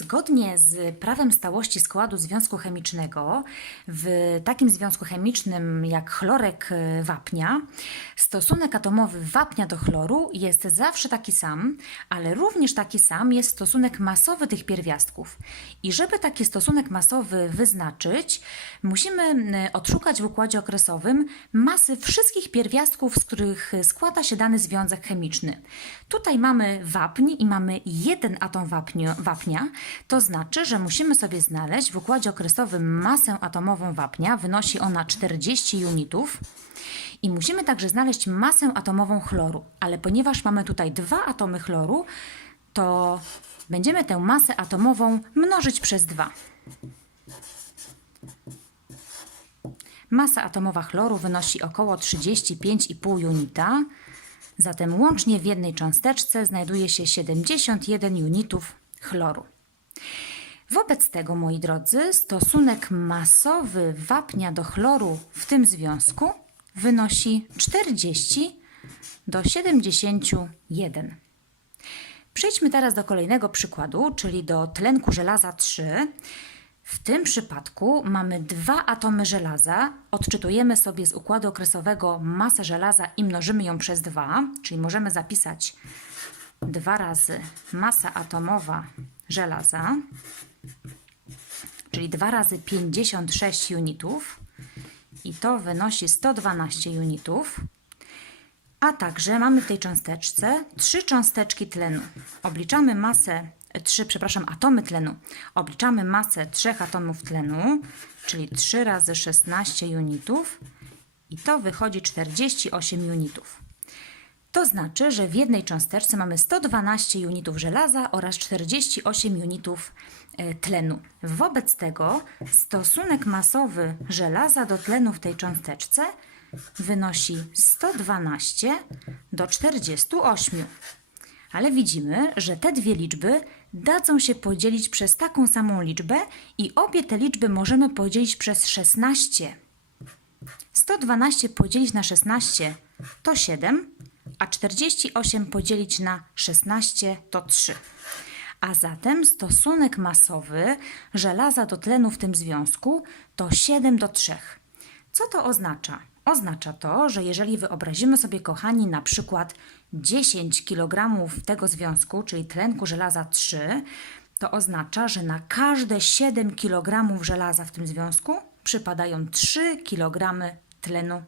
Zgodnie z prawem stałości składu związku chemicznego, w takim związku chemicznym jak chlorek e, wapnia, stosunek atomowy wapnia do chloru jest zawsze taki sam, ale również taki sam jest stosunek masowy tych pierwiastków. I żeby taki stosunek masowy wyznaczyć, musimy m, odszukać w układzie okresowym masy wszystkich pierwiastków, z których składa się dany związek chemiczny. Tutaj mamy wapń i mamy jeden atom wapnia, to znaczy, że musimy sobie znaleźć w układzie okresowym masę atomową wapnia, wynosi ona 40 unitów. I musimy także znaleźć masę atomową chloru, ale ponieważ mamy tutaj dwa atomy chloru, to będziemy tę masę atomową mnożyć przez dwa. Masa atomowa chloru wynosi około 35,5 unita, zatem łącznie w jednej cząsteczce znajduje się 71 unitów chloru. Wobec tego, moi drodzy, stosunek masowy wapnia do chloru w tym związku wynosi 40 do 71. Przejdźmy teraz do kolejnego przykładu, czyli do tlenku żelaza 3. W tym przypadku mamy dwa atomy żelaza. Odczytujemy sobie z układu okresowego masę żelaza i mnożymy ją przez 2, czyli możemy zapisać 2 razy masa atomowa żelaza, czyli 2 razy 56 unitów i to wynosi 112 unitów. A także mamy w tej cząsteczce trzy cząsteczki tlenu. Obliczamy masę, trzy, przepraszam, atomy tlenu. Obliczamy masę trzech atomów tlenu, czyli 3 razy 16 unitów i to wychodzi 48 unitów. To znaczy, że w jednej cząsteczce mamy 112 unitów żelaza oraz 48 unitów e, tlenu. Wobec tego stosunek masowy żelaza do tlenu w tej cząsteczce wynosi 112 do 48. Ale widzimy, że te dwie liczby dadzą się podzielić przez taką samą liczbę i obie te liczby możemy podzielić przez 16. 112 podzielić na 16 to 7, a 48 podzielić na 16 to 3. A zatem stosunek masowy żelaza do tlenu w tym związku to 7 do 3. Co to oznacza? Oznacza to, że jeżeli wyobrazimy sobie, kochani, na przykład 10 kg tego związku, czyli tlenku żelaza 3, to oznacza, że na każde 7 kg żelaza w tym związku przypadają 3 kg tlenu